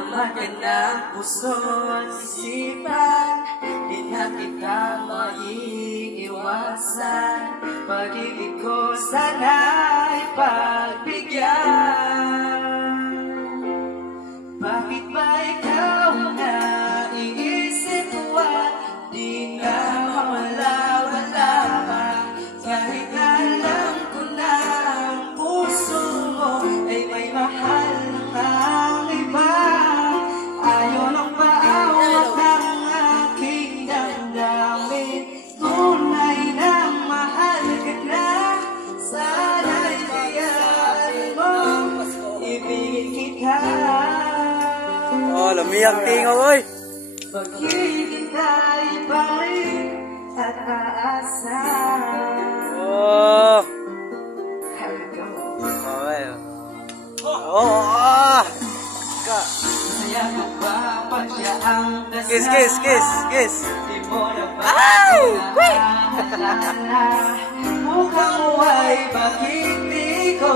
Laman ka ng puso at isipan, di na kita maiiwasan. Pag-ibig ko sana'y pagbigyan. Bakit ba ikaw na iisip ko at di na mawala-wala ka? Kahit alam ko na ang puso mo ay may mahal ng iba. Ayaw ng paawat ng aking damdamin. Tunay na mahal ka na. Sana'y hayaan mo ibigin kita. Oh, lumiyang tingaw, oy! Pag-ibig ay balik at aasa. Oh! Here we go. Okay. Oh! Masaya ka ba pag siya ang kasama? Kiss, kiss, kiss, kiss! Di mo na ba Ay! naalala? Mukha mo ay bakit di ko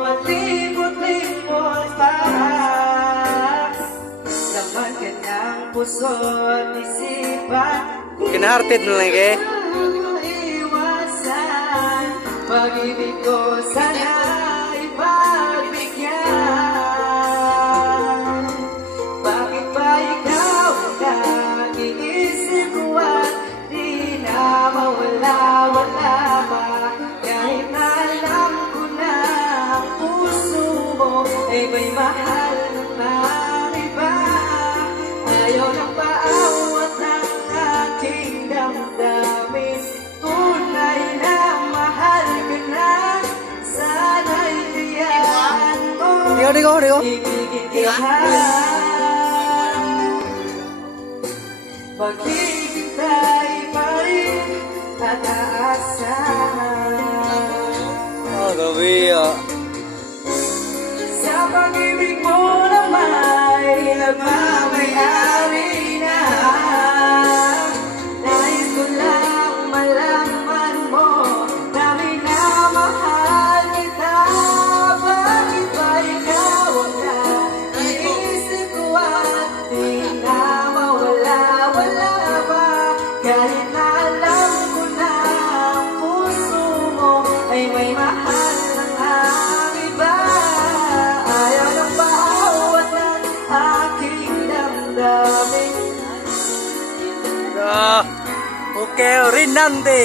malikot-likot pa? Laman ka ng puso at isipan, Kinahartid mo lang eh. iwasan. Pag-ibig ko sana'y pagbigyan. Bakit ba ikaw nag-iisip ko at di na mawala-wala ba? Kahit na alam ko na ang puso mo ay may mahal ng iba. Ayaw ng paawat ng aking damdamin. Tunay na mahal ka na. Sana'y tiyan mo Digo. ibigin kita. Pag-ibig tayo pa rin at aasahan. Oh, gabi ah. Sa pag-ibig mo na may nagmamayari na. Nais ko lang malaman mo na minamahal kita. Bakit ba ikaw ang naiisip ko at di na mawala-wala ba? Kahit na alam ko na ang puso mo ay may mahal ng iba. Ayaw ng paawat ng aking damdamin. Okay, Rinande!